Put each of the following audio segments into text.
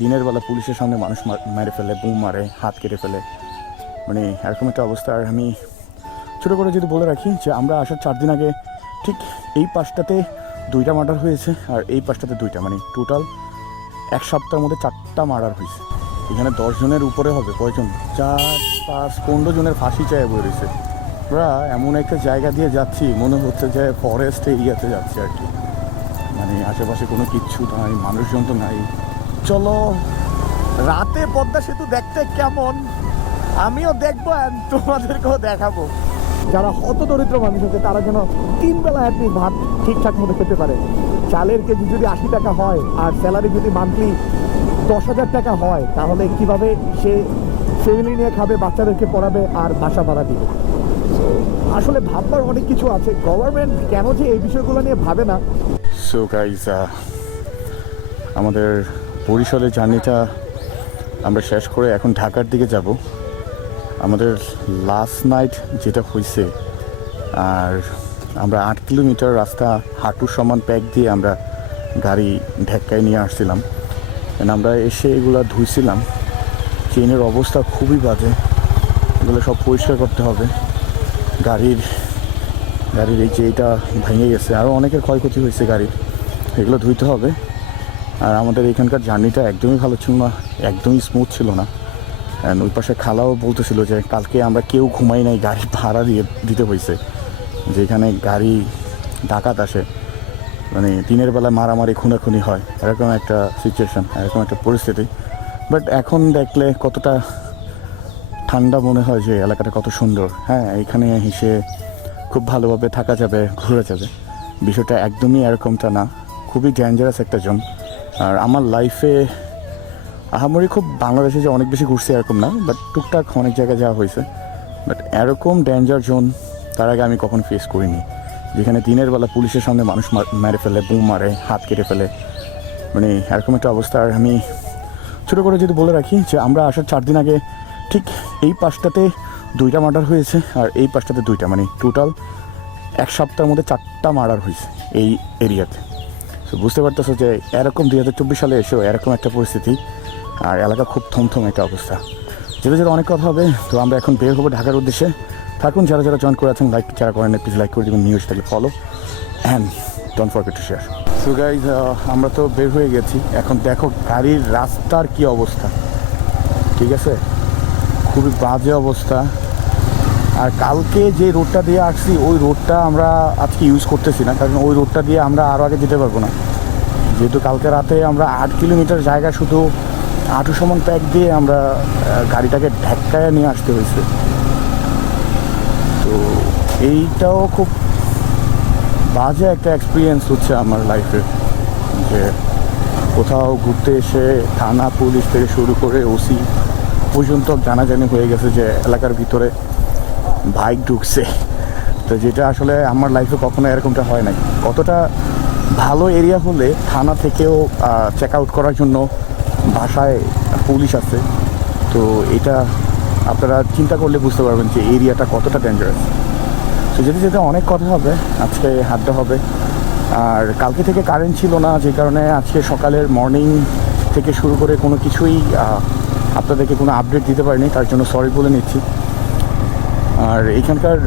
দিনের বেলা পুলিশের সামনে মানুষ মেরে ফেলে, বুম মারে, হাত কেটে ফেলে, মানে এরকম একটা অবস্থা। আর আমি ছোটো করে যদি বলে রাখি যে আমরা আসার 4 দিন আগে ঠিক এই পাশটাতে 2টা মার্ডার হয়েছে আর এই পাশটাতে 2টা, মানে টোটাল 1 সপ্তাহের মধ্যে 4টা মার্ডার হয়েছে। এখানে 10 জনের উপরে হবে, কয়জন, 4, 5, 15 জনের ফাঁসি চায় বয়ে রয়েছে। আমরা এমন একটা জায়গা দিয়ে যাচ্ছি মনে হচ্ছে যে ফরেস্ট এরিয়াতে যাচ্ছি আর কি, মানে আশেপাশে কোনো কিচ্ছু নাই, মানুষজন তো নাই। চলো রাতে পদ্মা সেতু দেখতে কেমন আমিও দেখবো, তোমাদেরকেও দেখাবো। যারা হতদরিদ্র মানুষ আছে তারা যেন 3 বেলা অ্যাটলিস্ট ভাত ঠিকঠাক মতো খেতে পারে। চালের কেজি যদি 80 টাকা হয় আর স্যালারি যদি মান্থলি 10,000 টাকা হয়, তাহলে কিভাবে সে ফ্যামিলি নিয়ে খাবে, বাচ্চাদেরকে পড়াবে আর বাসা ভাড়া দিবে। আসলে ভাববার অনেক কিছু আছে, গভর্নমেন্ট কেন যে এই বিষয়গুলো নিয়ে ভাবে না। সো গাইস, আমাদের বরিশালের জার্নিটা আমরা শেষ করে এখন ঢাকার দিকে যাব। আমাদের লাস্ট নাইট যেটা হয়েছে, আর আমরা 8 কিলোমিটার রাস্তা হাঁটুর সমান প্যাক দিয়ে আমরা গাড়ি ঢাকায় নিয়ে আসছিলাম। আমরা এসে এগুলো ধুইছিলাম, চেনের অবস্থা খুবই বাজে, এগুলো সব পরিষ্কার করতে হবে। গাড়ির এই যে এটা ভেঙে গেছে, আরও অনেকের ক্ষয়ক্ষতি হয়েছে গাড়ির, এগুলো ধুইতে হবে। আর আমাদের এখানকার জার্নিটা একদমই ভালো ছিল না, একদমই স্মুথ ছিল না। অ্যান্ড ওই পাশে খালাও বলতেছিল যে কালকে আমরা কেউ ঘুমাই নাই, গাড়ি ভাড়া দিতে হয়েছে, যেখানে গাড়ি ডাকাত আসে, মানে দিনের বেলা মারামারি খুনাখুনি হয়, এরকম একটা সিচুয়েশান, এরকম একটা পরিস্থিতি। বাট এখন দেখলে কতটা ঠান্ডা মনে হয়, যে এলাকাটা কত সুন্দর। হ্যাঁ, এখানে এসে খুব ভালোভাবে থাকা যাবে, ঘোরা যাবে। বিষয়টা একদমই এরকমটা না, খুবই ডেঞ্জারাস একটা জোন। আর আমার লাইফে আহামরি খুব বাংলাদেশে যে অনেক বেশি ঘুরছে এরকম না, বাট টুকটাক অনেক জায়গায় যাওয়া হয়েছে। বাট এরকম ডেঞ্জার জোন তার আগে আমি কখনো ফেস করিনি, যেখানে দিনের বেলা পুলিশের সামনে মানুষ মেরে ফেলে, বুম মারে, হাত কেটে ফেলে, মানে এরকম একটা অবস্থা। আর আমি ছোটো করে যদি বলে রাখি যে আমরা আসার 4 দিন আগে ঠিক এই পাশটাতে 2টা মার্ডার হয়েছে আর এই পাশটাতে 2টা, মানে টোটাল 1 সপ্তাহের মধ্যে 4টা মার্ডার হয়েছে এই এরিয়াতে। তো বুঝতে পারতেছো যে এরকম 2024 সালে এসেও এরকম একটা পরিস্থিতি, আর এলাকা খুব থমথম একটা অবস্থা। যেতে যেতে অনেক কথা হবে। তো আমরা এখন বের হবো ঢাকার উদ্দেশ্যে। থাকুন, যারা যারা জয়েন করে আছেন, লাইক যারা করেন প্লিজ লাইক করে দেবেন, নিউজ থাকলে follow and don't forget to share. So guys, আমরা তো বের হয়ে গেছি। এখন দেখো গাড়ির রাস্তার কি অবস্থা, ঠিক আছে, খুবই বাজে অবস্থা। আর কালকে যে রোডটা দিয়ে আসছি ওই রোডটা আমরা আজকে ইউজ করতেছি না, কারণ ওই রোডটা দিয়ে আমরা আরও আগে যেতে পারবো না, যেহেতু কালকে রাতে আমরা 8 কিলোমিটার জায়গা শুধু হাঁটু সমান প্যাক দিয়ে আমরা গাড়িটাকে ঢাকায় নিয়ে আসতে হয়েছে। তো এইটাও খুব বাজে একটা এক্সপিরিয়েন্স হচ্ছে আমার লাইফে, যে কোথাও ঘুরতে এসে থানা পুলিশ থেকে শুরু করে ওসি পর্যন্ত জানাজানি হয়ে গেছে যে এলাকার ভিতরে বাইক ঢুকছে। তো যেটা আসলে আমার লাইফে কখনো এরকমটা হয় নাই। কতটা ভালো এরিয়া হলে থানা থেকেও চেক আউট করার জন্য বাসায় পুলিশ আছে, তো এটা আপনারা চিন্তা করলে বুঝতে পারবেন যে এরিয়াটা কতটা ডেঞ্জারাস। তো যেতে যেতে অনেক কথা হবে, আজকে হাঁটতে হবে। আর কালকে থেকে কারেন্ট ছিল না, যে কারণে আজকে সকালের মর্নিং থেকে শুরু করে কোনো কিছুই আপনাদেরকে কোনো আপডেট দিতে পারিনি, তার জন্য সরি বলে নিচ্ছি। আর এইখানকার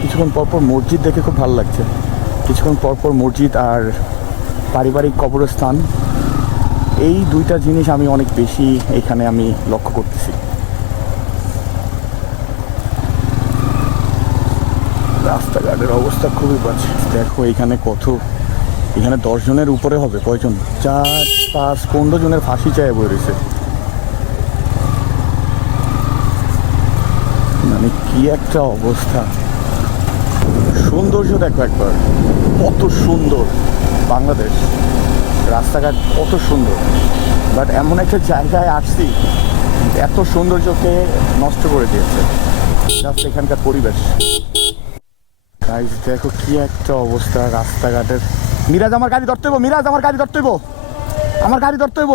কিছুক্ষণ পরপর মসজিদ দেখে খুব ভালো লাগছে, কিছুক্ষণ পরপর মসজিদ আর পারিবারিক কবরস্থান, এই 2টা জিনিস আমি অনেক বেশি এখানে আমি লক্ষ্য করতেছি। রাস্তাঘাটের অবস্থা খুবই বাজে। দেখো এখানে এখানে 10 জনের উপরে হবে, কয়জন, 4, 5, 15 জনের ফাঁসি চায় বয়ে রয়েছে। মানে কি একটা অবস্থা। সৌন্দর্য দেখো একবার, কত সুন্দর বাংলাদেশ, রাস্তাঘাট কত সুন্দর। বাট এমন একটা জায়গায় আসছি এত সৌন্দর্যকে নষ্ট করে দিয়েছে জাস্ট এখানকার পরিবেশ। গাইস দেখো কি একটা অবস্থা রাস্তাঘাটের। মিরাজ আমার গাড়ি ধরতে হইব, মিরাজ আমার গাড়ি ধরতে হইব, আমার গাড়ি ধরতে হইব।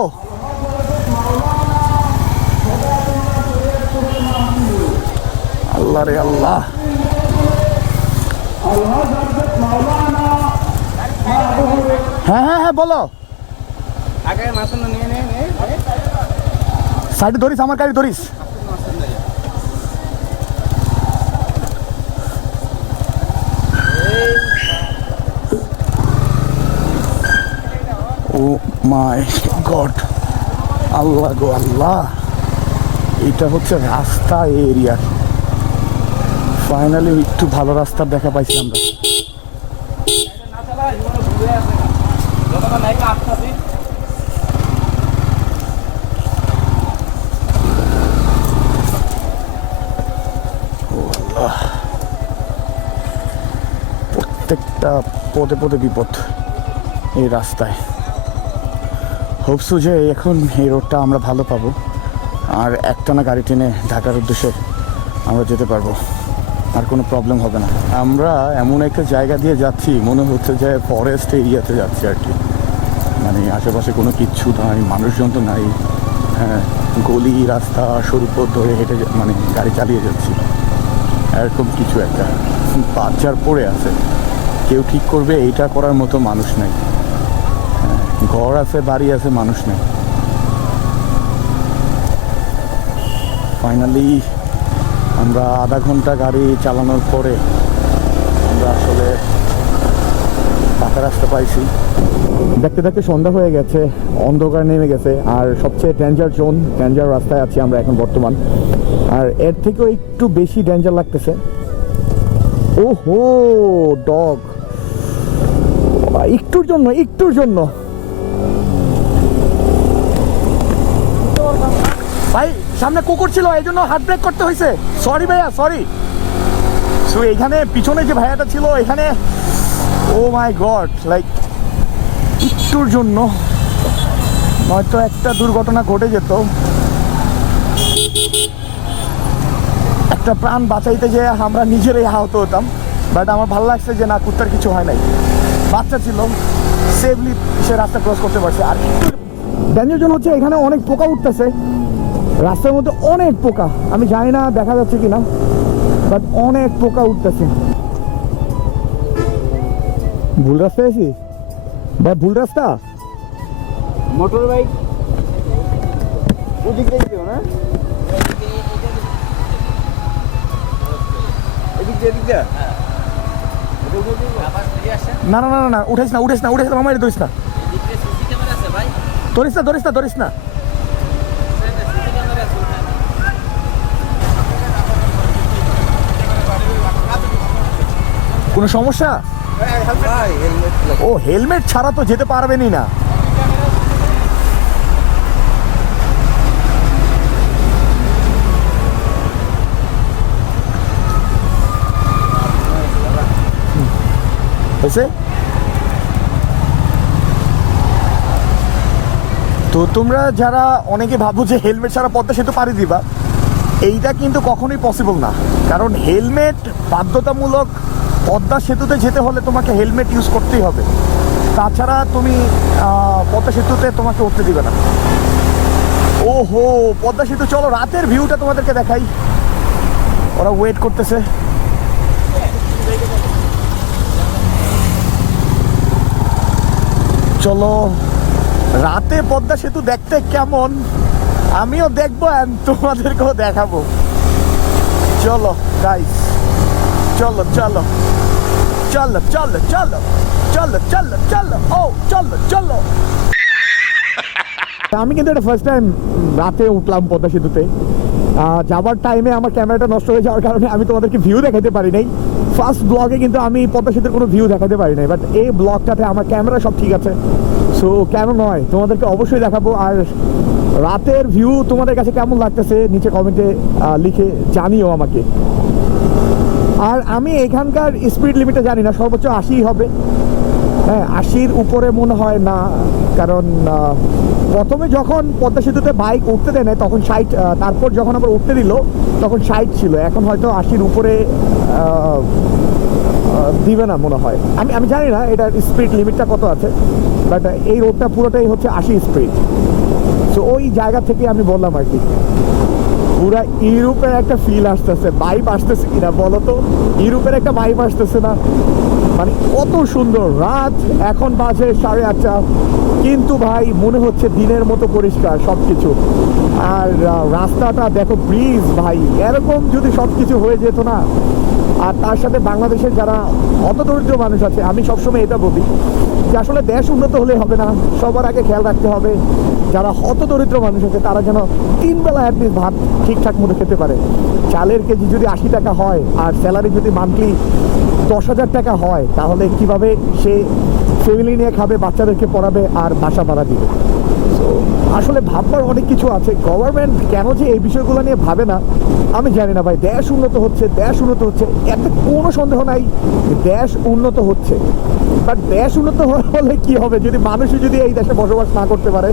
আল্লাহ রে আল্লাহ। হ্যাঁ হ্যাঁ হ্যাঁ বলো। আগে মাছগুলো নিয়ে নে। সাইডে ধরিস, আমার গাড়ি ধরিস। ও মাই গড, আল্লাহ গো আল্লাহ, এটা হচ্ছে রাস্তা এরিয়া। ফাইনালি একটু ভালো রাস্তার দেখা পাইছি আমরা। প্রত্যেকটা পদে পদে বিপদ এই রাস্তায়। হোপসু যে এখন এই রোডটা আমরা ভালো পাবো, আর একটানা গাড়ি টেনে ঢাকার উদ্দেশ্যে আমরা যেতে পারবো, আর কোনো প্রবলেম হবে না। আমরা এমন একটা জায়গা দিয়ে যাচ্ছি মনে হচ্ছে যে ফরেস্ট এরিয়াতে যাচ্ছি আর কি, মানে আশেপাশে কোনো কিচ্ছু নাই, মানুষজন তো নাই। হ্যাঁ, গলি রাস্তা সরু পথ ধরে হেঁটে মানে গাড়ি চালিয়ে যাচ্ছি, এরকম কিছু একটা। বাচ্চার পড়ে আছে, কেউ ঠিক করবে এইটা করার মতো মানুষ নেই। ঘর আছে, বাড়ি আছে, মানুষ নেই। ফাইনালি আমরা আধা ঘন্টা গাড়ি চালানোর পরে আমরা আসলে পাকা রাস্তা পাইছি। দেখতে দেখতে সন্ধ্যা হয়ে গেছে, অন্ধকার নেমে গেছে, আর সবচেয়ে ডেঞ্জার জোন, ডেঞ্জার রাস্তায় আছি আমরা এখন বর্তমান। আর এর থেকেও একটু বেশি ডেঞ্জার লাগতেছে। ওহো ডগ, একটুর জন্য ভাই সামনে কুকুর ছিল, এই জন্য হাত ব্রেক করতে হয়েছে। সরি ভাইয়া, সরি। সো এখানে পিছনে যে ভাইয়াটা ছিল এখানে, ও মাই গড, লাইক একটুর জন্য নয়তো একটা দুর্ঘটনা ঘটে যেত। একটা প্রাণ বাঁচাইতে যে আমরা নিজেরাই আহত হতাম। বাট আমার ভালো লাগছে যে না, কুত্তার কিছু হয় নাই, বাচ্চা ছিল, সেফলি সে রাস্তা ক্রস করতে পারছে। আর একটু ডেঞ্জার জোন হচ্ছে এখানে অনেক পোকা উঠতেছে রাস্তার মধ্যে, অনেক পোকা। আমি জানি না দেখা যাচ্ছে কিনা, বাট অনেক পোকা উঠতেছে। ভুল রাস্তায় আছি ভাই, ভুল রাস্তা। মোটর বাইক ওদিক দিয়ে না, এদিক দিয়ে না না না না, উঠেছ না, মামা, ধরিস না, ধরিস না। কোনো সমস্যা? ও হেলমেট ছাড়া তো যেতে পারবেনই না। তো তোমরা যারা অনেকে ভাবো যে হেলমেট ছাড়া পদ্মা সেতু পাড়ি দিবা, এইটা কিন্তু কখনোই পসিবল না। কারণ হেলমেট বাধ্যতামূলক, পদ্মা সেতুতে যেতে হলে তোমাকে হেলমেট ইউজ করতেই হবে, তাছাড়া তুমি পদ্মা সেতুতে তোমাকে উঠতে দিবে না। ওহো পদ্মা সেতু, চলো রাতের ভিউটা তোমাদেরকে দেখাই। ওরা ওয়েট করতেছে। চলো রাতে পদ্মা সেতু দেখতে কেমন আমিও দেখবো, তোমাদেরকেও দেখাবো। চলো গাইস, চলো চলো চলো চলো চলো চলো চলো চলো, ও চলো চলো। আমি কিন্তু এটা ফার্স্ট টাইম রাতে উঠলাম পদ্মা সেতুতে। যাবার টাইমে আমার ক্যামেরাটা নষ্ট হয়ে যাওয়ার কারণে আমি তোমাদেরকে ভিউ দেখাতে পারি নাই। ফার্স্ট ব্লগে কিন্তু আমি পদ্মা সেতুর কোনো ভিউ দেখাতে পারি নাই, বাট এই ব্লগটাতে আমার ক্যামেরা সব ঠিক আছে, সো কেন নয় তোমাদেরকে অবশ্যই দেখাবো। আর রাতের ভিউ তোমাদের কাছে কেমন লাগতেছে নিচে কমেন্টে লিখে জানিও আমাকে। আর আমি এখানকার স্পিড লিমিটে জানি না, সর্বোচ্চ 80 হবে। হ্যাঁ 80-র উপরে মনে হয় না, কারণ প্রথমে যখন পদ্মা সেতুতে বাইক উঠতে দেয় না তখন 60, তারপর যখন আবার উঠতে দিল তখন 60 ছিল। এখন হয়তো 80-র উপরে দিবে না মনে হয়, আমি জানি না এটার স্পিড লিমিটটা কত আছে, বাট এই রোডটা পুরোটাই হচ্ছে 80 স্পিড। তো ওই জায়গা থেকে আমি বললাম আর কি, পুরা ইউরোপের একটা ফিল আসতেছে। ভাইব আসতেছে কিনা বলো তো, ইউরোপের একটা ভাইব আসতেছে না? মানে কত সুন্দর রাত, এখন বাজে 8:30, কিন্তু ভাই মনে হচ্ছে দিনের মতো পরিষ্কার সব কিছু। আর রাস্তাটা দেখো, ব্রিজ ভাই, এরকম যদি সব কিছু হয়ে যেত না। আর তার সাথে বাংলাদেশের যারা হতদরিদ্র মানুষ আছে, আমি সবসময় এটা বলি যে আসলে দেশ উন্নত হলে হবে না, সবার আগে খেয়াল রাখতে হবে যারা হতদরিদ্র মানুষ আছে তারা যেন 3 বেলা অ্যাটলিস্ট ভাত ঠিকঠাক মতো খেতে পারে। চালের কেজি যদি 80 টাকা হয় আর স্যালারি যদি মান্থলি 10,000 টাকা হয়, তাহলে কিভাবে সে ফ্যামিলি নিয়ে খাবে, বাচ্চাদেরকে পড়াবে আর বাসা ভাড়া দিবে? সো আসলে ভাববার অনেক কিছু আছে। গভর্নমেন্ট কেন যে এই বিষয়গুলো নিয়ে ভাবে না আমি জানি না ভাই। দেশ উন্নত হচ্ছে, দেশ উন্নত হচ্ছে, এতে কোনো সন্দেহ নাই দেশ উন্নত হচ্ছে। বাট দেশ উন্নত হলে কি হবে যদি মানুষই যদি এই দেশে বসবাস না করতে পারে,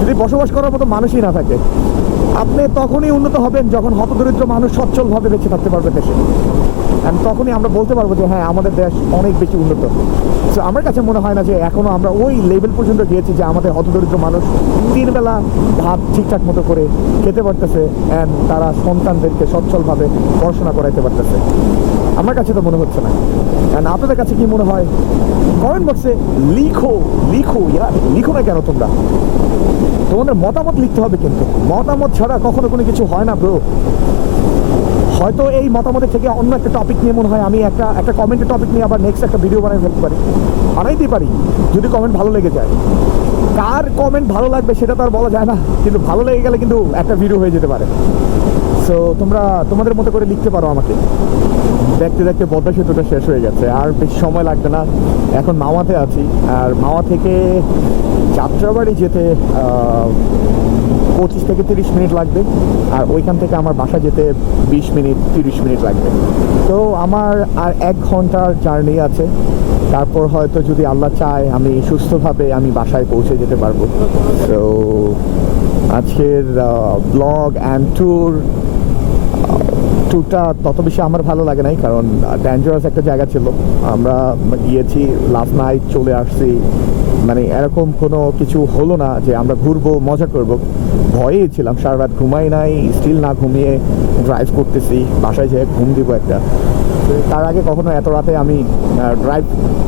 যদি বসবাস করার মতো মানুষই না থাকে? আপনি তখনই উন্নত হবেন যখন হতদরিদ্র মানুষ সচ্ছলভাবে বেঁচে থাকতে পারবে দেশে। আর তখনই আমরা বলতে পারবো যে হ্যাঁ, আমাদের দেশ অনেক বেশি উন্নত। সো আমার কাছে মনে হয় না যে এখনও আমরা ওই লেভেল পর্যন্ত গিয়েছি যে আমাদের হতদরিদ্র মানুষ 3 বেলা ভাত ঠিকঠাক মতো করে খেতে পারতেছে অ্যান্ড তারা সন্তানদেরকে সচ্ছলভাবে পড়াশোনা করাইতে পারতেছে। আমার কাছে তো মনে হচ্ছে না। অ্যান্ড আপনাদের কাছে কি মনে হয়? কমেন্ট বক্সে লিখো লিখো ইয়ার, লিখো না কেন তোমরা? তোমাদের মতামত লিখতে হবে, কিন্তু মতামত ছাড়া কখনো কোনো কিছু হয় না ব্রো। হয়তো এই মতামতের থেকে অন্য একটা টপিক নিয়ে মনে হয় আমি একটা কমেন্টের টপিক নিয়ে আবার নেক্সট একটা ভিডিও বানাই ফেলতে পারি, বানাইতেই পারি যদি কমেন্ট ভালো লেগে যায়। কার কমেন্ট ভালো লাগবে সেটা তো আর বলা যায় না, কিন্তু ভালো লেগে গেলে কিন্তু একটা ভিডিও হয়ে যেতে পারে। সো তোমরা তোমাদের মতো করে লিখতে পারো আমাকে। দেখতে দেখতে পদ্মা সেতুটা শেষ হয়ে গেছে, আর বেশি সময় লাগবে না। এখন মাওয়াতে আছি, আর মাওয়া থেকে যাত্রাবাড়ি যেতে 25 থেকে 30 মিনিট লাগবে, আর ওইখান থেকে আমার বাসা যেতে 20 মিনিট 30 মিনিট লাগবে। তো আমার আর 1 ঘন্টার জার্নি আছে। তারপর হয়তো যদি আল্লাহ চায় আমি সুস্থভাবে আমি বাসায় পৌঁছে যেতে পারবো। তো আজকের ব্লগ অ্যান্ড ট্যুরটা তত বেশি আমার ভালো লাগে নাই, কারণ ডেঞ্জারাস একটা জায়গা ছিল। আমরা গিয়েছি লাস্ট নাইট, চলে আসছি, মানে এরকম কোনো কিছু হলো না যে আমরা ঘুরবো মজা করব। ভয়েই ছিলাম, সারা রাত ঘুমাই নাই, স্টিল না ঘুমিয়ে ড্রাইভ করতেছি, বাসায় যেয়ে ঘুম দিব একটা। তার আগে কখনো এত রাতে আমি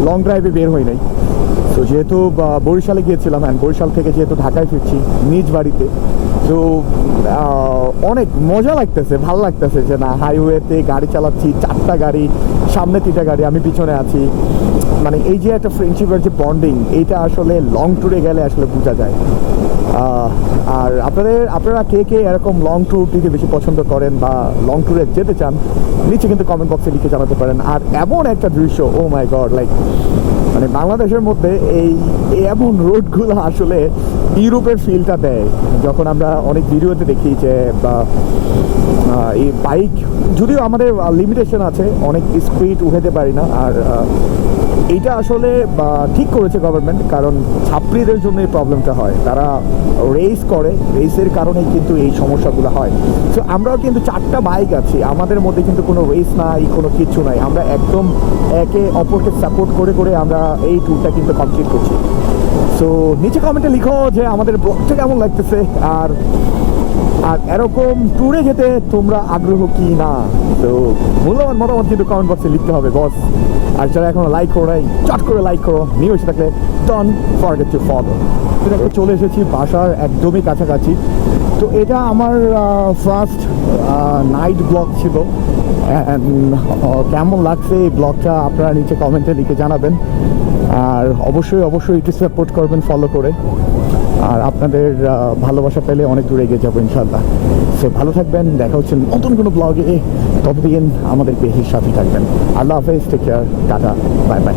লং ড্রাইভে বের হই নাই। তো যেহেতু বরিশালে গিয়েছিলাম, অ্যান্ড বরিশাল থেকে যেহেতু ঢাকায় ফিরছি নিজ বাড়িতে, তো অনেক মজা লাগতেছে, ভালো লাগতেছে যে না হাইওয়েতে গাড়ি চালাচ্ছি, 4টা গাড়ি, সামনে 3টা গাড়ি, আমি পিছনে আছি। মানে এই যে একটা ফ্রেন্ডশিপের যে বন্ডিং, এইটা আসলে লং ট্যুরে গেলে আসলে বোঝা যায়। আর আপনারা কে কে এরকম লং ট্যুর দিতে বেশি পছন্দ করেন বা লং ট্যুরে যেতে চান, নিচে কিন্তু কমেন্ট বক্সে লিখে জানাতে পারেন। আর এমন একটা দৃশ্য, ও মাই গড, লাইক মানে বাংলাদেশের মধ্যে এই এমন রোডগুলো আসলে ইউরোপের ফিলটা দেয়। যখন আমরা অনেক ভিডিওতে দেখি যে এই বাইক, যদিও আমাদের লিমিটেশন আছে, অনেক স্পিড উঠাতে পারি না। আর এইটা আসলে ঠিক করেছে গভর্নমেন্ট, কারণ ছাত্রীদের জন্য এই প্রবলেমটা হয়। তারা রেস করে, রেসের কারণেই কিন্তু এই সমস্যাগুলো হয়। তো আমরাও কিন্তু 4টা বাইক আছি, আমাদের মধ্যে কিন্তু কোনো রেস নাই, কোনো কিছু নাই। আমরা একদম একে অপরকে সাপোর্ট করে করে আমরা এই ট্যুরটা কিন্তু কমপ্লিট করছি। সো নিচে কমেন্টে লিখো যে আমাদের ব্লগটা কেমন লাগতেছে, আর এরকম ট্যুরে যেতে তোমরা আগ্রহ কি না। তো মূল্যবান মতামত কিন্তু কমেন্ট বক্সে লিখতে হবে বস। আর যারা এখনো লাইক করো নাই, চট করে লাইক করো। নিউ এসে থাকলে ডোন্ট ফরগেট টু ফলো। চলে এসেছি বাসার একদমই কাছাকাছি। তো এটা আমার ফার্স্ট নাইট ব্লগ ছিল। কেমন লাগছে এই ব্লগটা আপনারা নিচে কমেন্টে লিখে জানাবেন। আর অবশ্যই একটু সাপোর্ট করবেন ফলো করে। আর আপনাদের ভালোবাসা পেলে অনেক দূরে এগিয়ে যাবো ইনশাল্লাহ। সো ভালো থাকবেন, দেখা হচ্ছে নতুন কোনো ব্লগে। ততদিন আমাদের পেজের সাথে থাকবেন। আল্লাহ হাফেজ, take care, tata, bye by.